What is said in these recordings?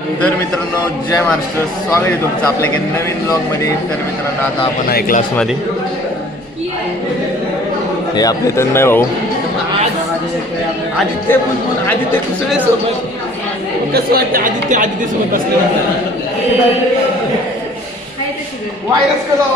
तर मित्रांनो जय महाराष्ट्र, स्वागत आहे तुमचं आपल्या नवीन ब्लॉगमध्ये. तर मित्रांनो आता आपण आहे क्लासमध्ये. हे आपले तन्मय भाऊ आदित्य कुसळे सोबत कसं वाटतं? आदित्य सोबत बसल्यानंतर व्हायरस कसा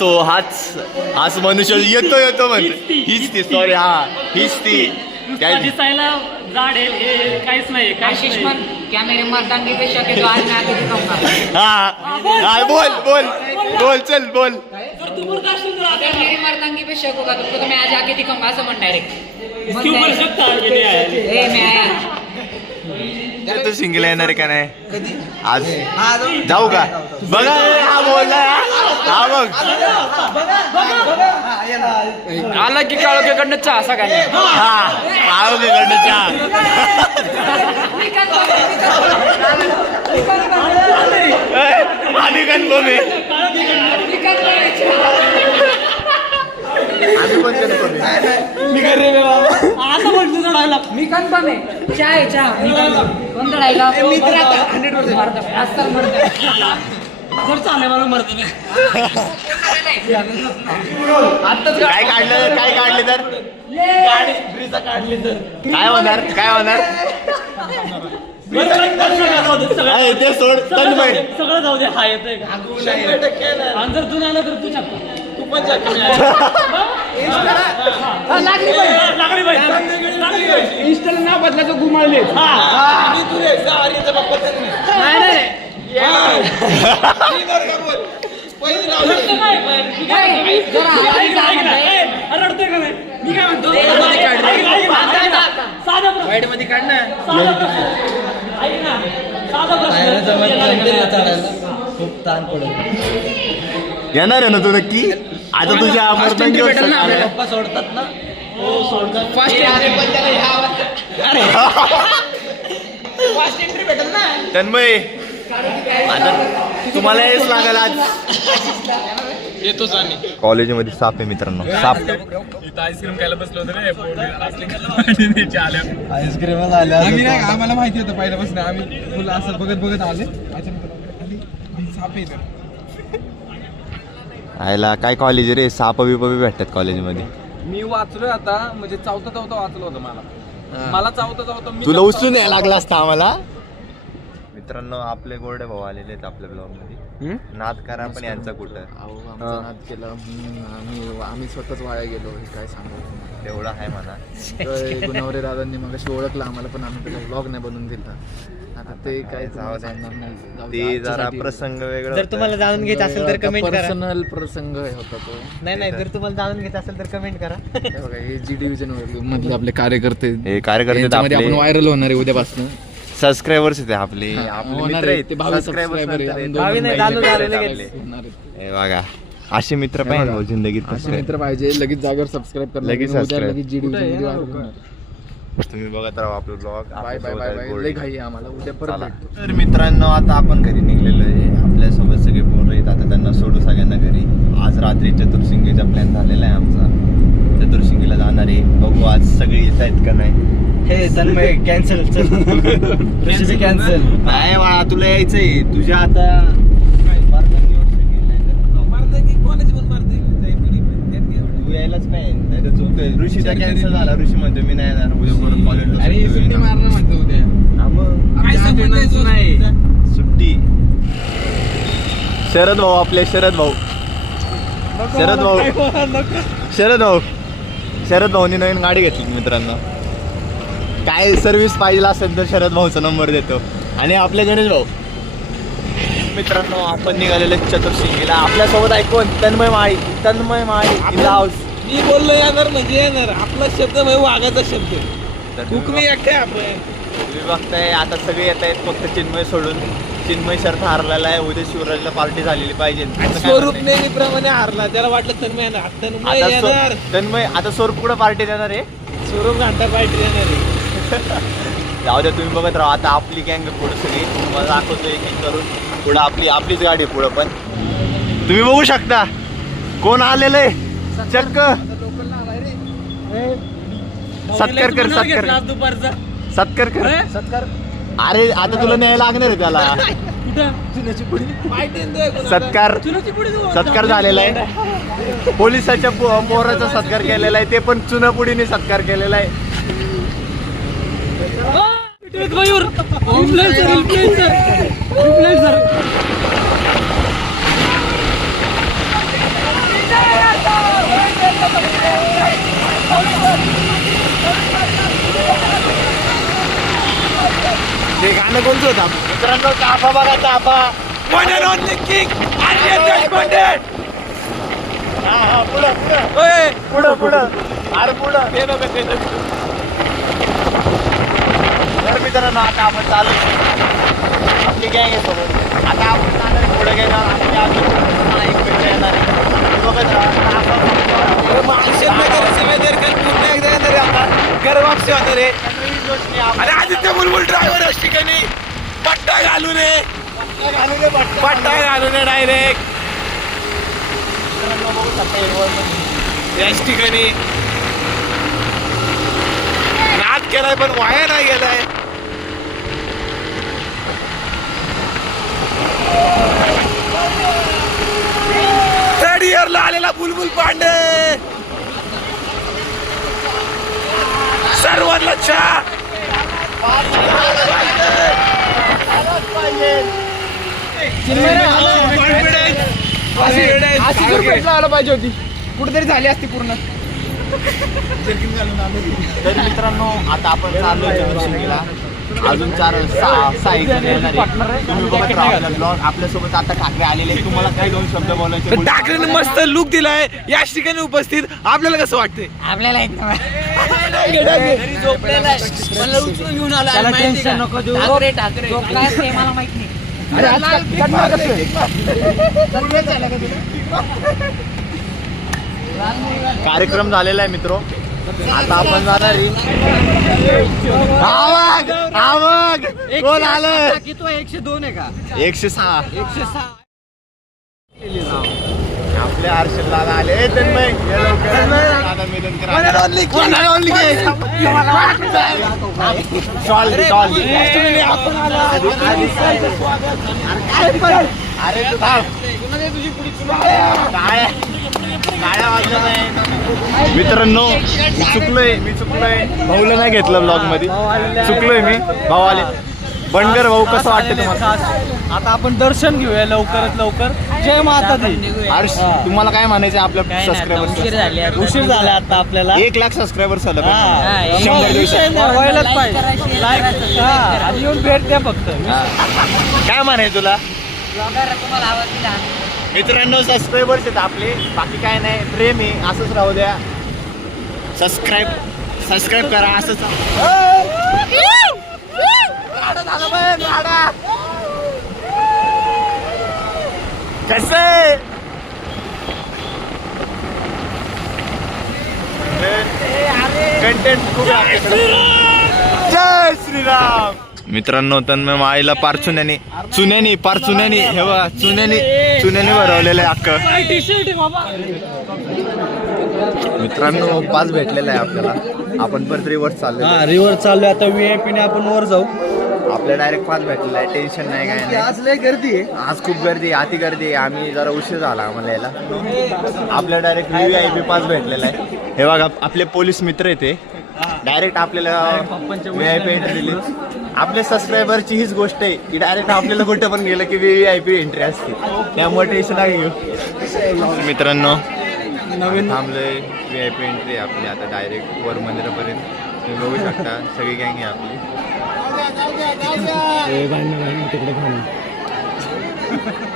तो हाच मनुष्य येतो म्हणतो. हीच ती सॉरी, हीच ती काय दिसायला जाड आहे काहीच नाही. आशीष मन क्या मेरे मर्दांगी पे शक है तो आज मैं आके दिखाऊंगा. हा बोल चल बोल. अगर मेरी मर्दांगी पे शक होगा तुमको तो मैं आज आके दिखाऊंगा असं म्हण डायरेक्ट. इसके ऊपर शक था कि नहीं आया. मैं आया. तू सिंगल येणार का नाही आज? जाऊ का? बघा हा बोलला. हा बघ आला की काळोखेकडनं चहा असा काय काळोखेकडनं चहा. आधी कन्फर्म आहे. मी काय रे असं म्हटलं चढायला. मी कन्फर्म आहे. चहा आहे चहा. मी कोण चढायला जर चाले मला मरत नाही. काय काढले तर गाडी ब्रिजा काढली तर काय होणार सगळं ते सोड तन्मय. सगळं जाऊ दे. हा येतोय 100% येणार. आणि जर तू नाही आला तर तू शकता. तू पण लागली लागली इंस्टाला नाव बदलायचं गुमावले. आणि तू रे आर्यचा बाप्पा नाही पहिली नाव रडतोय का नाही. मी काय म्हणतो वाईट मध्ये काढ ना. ऐक ना, साधा प्रश्न. खूप ताण पडेल. येणार आहे ना तू नक्की? आता तुझ्या पप्पा सोडतात ना. फास्ट एंट्री भेटेल ना. तन्मय आता तुम्हाला हेच लागेल आज. येतोच आम्ही. कॉलेजमध्ये साप आहे मित्रांनो, साप. इथं आईस्क्रीम खायला बसलो होतो रे. आईस्क्रीम आम्ही नाही, आम्हाला माहिती होतं पहिल्यापासून. आम्ही तुला असं बघत आले. साप येतं. आयला काय कॉलेज रे, साप बिप भेटतात कॉलेजमध्ये. मी वाचलोय आता, म्हणजे चावता वाचलं होतं मला चावता मी तुला उचलून यायला लागला असता आम्हाला. मित्रांनो आपले गोरडे भाऊ आलेले आहेत आपल्या ब्लॉग मध्ये. नाद करा पण यांचा कुठं नाद केला. आम्ही स्वतःच वाया गेलो. काय सांगू. तेवढं आहे म्हणा. गुणवरे दादांनी मग ओळखलं आम्हाला, पण आम्ही त्याला ब्लॉग नाही बनवून दिला. आता ते काय सांगणार नाही. ते जरा प्रसंग वेगळा. जर तुम्हाला जाणून घ्यायचं असेल तर कमेंट करा. पर्सनल प्रसंग होता तो. नाही जर तुम्हाला जाणून घ्यायचं असेल तर कमेंट करा. हे बघा, हे जी डिव्हिजन मधले आपले कार्यकर्ते, हे कार्यकर्ते यांच्यामध्ये आपण व्हायरल होणार आहे उद्यापासून. सबस्क्रायबर्स आहेत आपले मित्र आहेत. ते 22 सबस्क्रायबर हे बघा असे मित्र पाहिजे भाऊ जिंदगीत. असे मित्र पाहिजे. लगेच जागेवर सबस्क्राईब करा. लगेच subscribe. लगेच जी डिव्हिजन मध्ये. तुम्ही बघत राहा आपलं blog. Bye bye bye bye. लय घाई आम्हाला. उद्या परत भेटू. तर मित्रांनो आता आपण घरी निघलेलो आहे. आपल्यासोबत सगळे पोरं आहेत. आता त्यांना सोडू सगळ्यांना घरी. आज रात्री चतुर्शिंगीचा प्लॅन झालेला आहे आमचा. चतुर्शिंगीला जाणार आहे. बघू आज सगळे येत आहेत का नाही. हे तन्मय कॅन्सल. कॅन्सल. नाही बाळा तुला यायचंय. तुझ्या आता तू यायलाच नाही. नाही तर चुकतोय. ऋषीचा कॅन्सल झाला. ऋषी म्हणतो मी नाही येणार उद्या परत कॉलेजला. मारणार म्हणतो उद्या. नाही सुट्टी. शरद भाऊ आपले शरद भाऊनी नवीन गाडी घेतली मित्रांनो. काय सर्व्हिस पाहिजे असेल तर शरद भाऊचा नंबर देतो. आणि आपले गणेश भाऊ. मित्रांनो आपण निघालेले चतुर्शिंगीला. आपल्यासोबत ऐकून तन्मय माळी इन द हाऊस. मी बोललो येणार म्हणजे येणार. आपला शब्द भाई वाघाचा शब्द. हुकमी एकटे आपण. तुम्ही बघताय आता सगळे येत आहेत फक्त चिन्मय सोडून. चिन्मय शर्ट हारलेला आहे. उद्या शिवराजला पार्टी झालेली पाहिजे. स्वरूप नेहमीप्रमाणे हारला. त्याला वाटलं तन्मय येणार. तन्मय येणार. तन्मय आता स्वरूप कुठं पार्टी देणार आहे. स्वरूप घंटा पार्टी येणार आहे. जाऊ द्या तुम्ही बघत राहा. आता आपली गँग पुढे सगळी तुम्हाला दाखवतो एक एक करून. पुढं आपलीच गाडी पुढं पण तुम्ही बघू शकता. कोण आलेलं आहे चक्क सत्कार कर सत्कार दुपारचा सत्कार कर सत्कार अरे आता तुला न्याय लागणार आहे त्याला सत्कार झालेला आहे पोलिसाच्या पोराचा सत्कार केलेला आहे ते पण चुनापुडीने सत्कार केलेला आहे ते गाणं कोणतं होतं मित्रांनो चाफा बघा चाफा पुढं पुढं अरे पुढं ते नको ते नको. तर मित्रांनो आता आपण चालू आपली गँग आहे सोबत आता आपण जाणार पुढे गेला एक मिनिट येणार बघत घर वापसी होतं रे अरे आदित्य बुलबुल ड्रायव्हर अशी ठिकाणी पट्टा घालू नये पट्टा घालू नये डायरेक्ट याच ठिकाणी नाद केलाय पण वाया नाही गेलाय थर्ड इयरला आलेला बुलबुल पांडे सर्वांना चहा आला पाहिजे होती कुठेतरी झाली असती पूर्ण तर मित्रांनो आता आपण चाललोय चतुर्शिंगीला अजून 6 एक जण येणार आहे. तुम्ही बघत राहा आपला ब्लॉग आपल्यासोबत आता ठाकरे आलेले आहेत. तुम्हाला काही 2 शब्द बोलायचे ठाकरेने मस्त लुक दिलाय या ठिकाणी उपस्थित आपल्याला कसं वाटतंय आपल्याला ठाकरे मला माहित नाही कार्यक्रम झालेला आहे मित्रो आता आपण जाणार आवाज आवाज कोण आलं की तो 102 आहे का 106 106 आपल्या हर्षद दादा आले तन्मय दादा मिलन अरे तू थांब गाड्या वाजल्या नाही मित्रांनो मी चुकलोय भाऊला नाही घेतलं ब्लॉग मध्ये चुकलोय मी भाऊ आले बनगर भाऊ कसं वाटतं तुम्हाला आता आपण दर्शन घेऊया लवकरात लवकर जय माता दी हर्ष तुम्हाला काय म्हणायचं आपल्या सबस्क्रायबर उशीर झाला आता आपल्याला 1 लाख सबस्क्रायबर झालं हा. 100 दिवसात व्हायलाच पाहिजे आणि येऊन भेट द्या फक्त काय म्हणायचं तुला तुम्हाला आवाज दिला मित्रांनो सबस्क्रायबर्स आहेत आपले बाकी काय नाही प्रेम आहे असंच राहू द्या सबस्क्राईब करा असंच कसं कंटेंट खूप जय श्रीराम मित्रांनो तन्मय माईला पार चुन्याने हे बघा चुन्याने भरवलेलं आहे अख्ख मित्रांनो पास भेटलेला आहे आपल्याला आपण परत रिव्हर्स चाललो रिव्हर चाललोय आता VIP ने आपण वर जाऊ आपल्या डायरेक्ट पास भेटलेला आहे टेन्शन नाही काय नाही आज लय गर्दी आहे आज खूप गर्दी अति गर्दी आहे आम्ही जरा उशीर झाला आम्हाला यायला आपल्या डायरेक्ट VIP पास भेटलेला आहे हे बघा आपले पोलीस मित्र आहे ते डायरेक्ट आपल्याला VIP एंट्री दिली आपल्या सबस्क्रायबरची हीच गोष्ट आहे की डायरेक्ट आपल्याला कुठं पण गेलं की VIP एंट्री असते त्यामुळे टेन्शन नाही घेऊ मित्रांनो नवीन थांबलोय VIP एंट्री आपली आता डायरेक्ट वर मंदिरापर्यंत तुम्ही बघू शकता सगळी गँग आहे आपली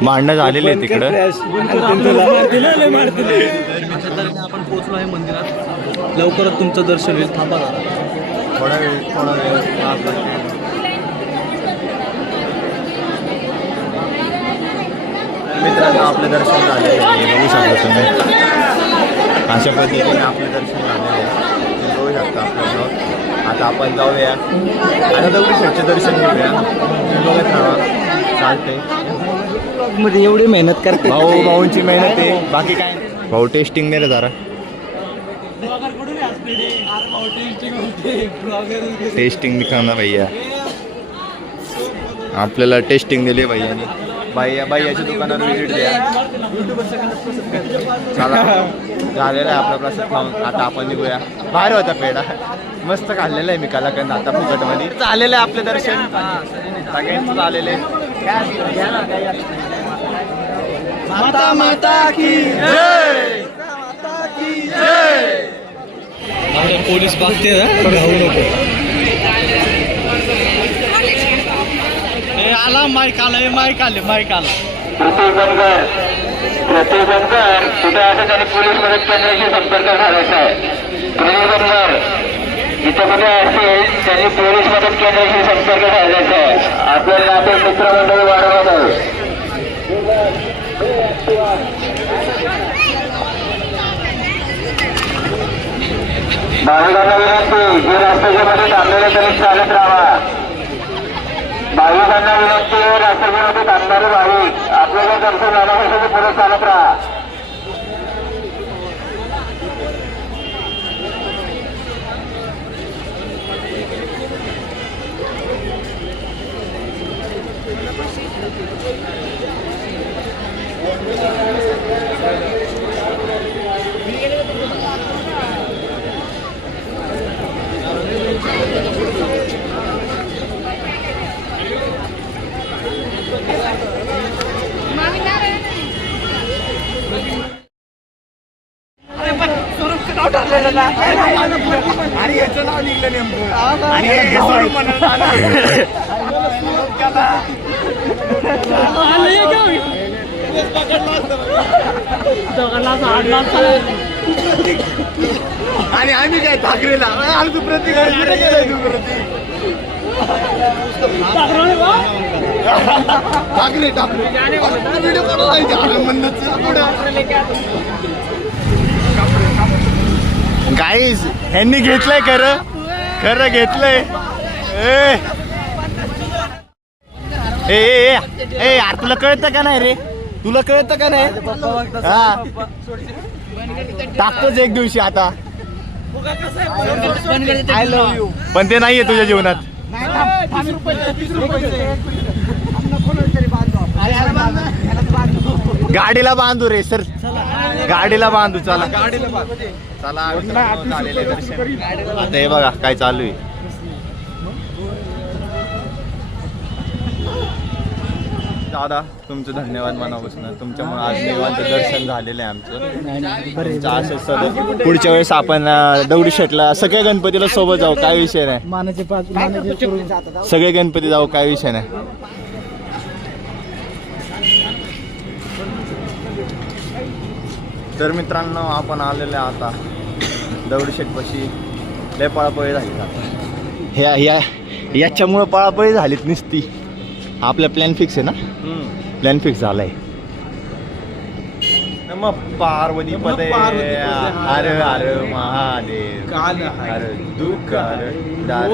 भांडणं झालेली आहे तिकडं आपण पोहोचलो आहे मंदिरात लवकरच तुमचं दर्शन होईल थांबा थोडा वेळ मित्रांनो आपलं दर्शन झालेलं आहे बघू शकता तुम्ही अशा पद्धतीने आपलं दर्शन झालेलं आहे तुम्ही बघू शकता आपलं ब्लॉग आता आपण जाऊया आता दगडूशेठचे दर्शन घेऊया तुम्ही बघत राहा चालतंय मध्ये एवढी मेहनत करते भाऊंची मेहनत आहे बाकी काय भाऊ टेस्टिंग दे रे जरा. टेस्टिंग दिखाना भैया. आपल्याला टेस्टिंग दिली भैयानी. भैयाच्या दुकानावर व्हिजिट द्या. चला झालेला आहे आपला प्रसाद खाऊन. आता आपण निघूया. बाहेर होता पेढा मस्त खाल्लेला आहे मी कलाकंद आता फुकटमध्ये. झालेलं आहे आपलं दर्शन सगळ्यांचं झालेलं आहे. माता माता की जय. पोलीस बघते ना धावू नको. आला माईक आला माईक आले माईक आला. प्रत्येक बनकर कुठे असं त्यांनी पोलीस मदत केंद्राशी संपर्क साधायचा आहे. प्रत्येक बनकर जिथे कुठे असेल त्यांनी पोलीस मदत केंद्राशी संपर्क साधायचा आहे. आपल्याला आपले मित्रमंडळी वाढवत आहे. भाविकांना विनंती जे रस्त्याच्या मध्ये थांबलेले त्यांनी चालत राहा. भाविकांना विनंती रस्त्याच्या मध्ये थांबणारे भाविक आपल्याला दर्शन झाल्यापासून पुढे चालत राहा. आणि याचं नाव निघलं नेमकं. आणि हे स्वरूप म्हणून आणि आम्ही काय ठाकरेला आम्ही तू प्रतीक गेलाय तू प्रतीक ठाकरे ठाकरे व्हिडिओ गाईज ह्यांनी घेतलंय खरं खरं घेतलंय. ए ए ए यार तुला कळतं का नाही रे तुला कळतं का नाही. हा टाकतोच एक दिवशी आता. आय लव्ह यू पण ते नाहीये तुझ्या जीवनात. गाडीला बांधू रे सर गाडीला बांधू. चला चला झालेले दर्शन. आता हे बघा काय चालू आहे. दादा तुमचं धन्यवाद मनापासून. तुमच्यामुळे आज निवांत दर्शन झालेलं आहे आमचं. असंच सगळं पुढच्या वेळेस आपण दगडू शेटला सगळ्या गणपतीला सोबत जाऊ काय विषय नाही. सगळे गणपती जाऊ काय विषय नाही. तर मित्रांनो आपण आलेले आता दगडूशेठपाशी. लय पळापळी झाली ह्या याच्यामुळं पळापळी झालीत नुसती. आपला प्लॅन फिक्स आहे ना. प्लॅन फिक्स झालाय. नम पार्वती पदे हर हर महादेव हर दुःख हर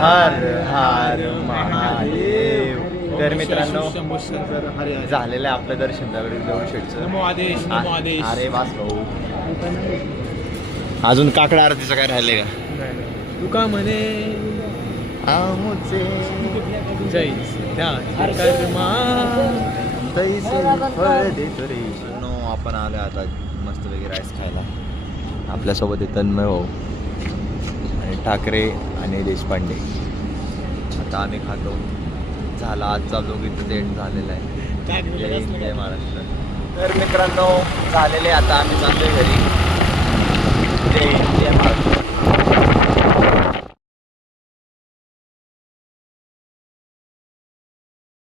हर हर महादेव. तर मित्रांनो झालेलं आहे आपलं दर्शन दगडूशेठचं. अरे वास भाऊ अजून काकडा आरतीचं काय राहिलंय का. तुका म्हणे आपण आलो आता मस्त वगैरे राईस खायला. आपल्यासोबत आहे तन्मय भाऊ आणि ठाकरे आणि देशपांडे. आता आम्ही खातो. झाला आजचा ब्लॉग इथं एंड झालेला आहे. जय हिंद जय महाराष्ट्र. तर मित्रांनो झालेले आता आम्ही चाललोय घरी. जय हिंद.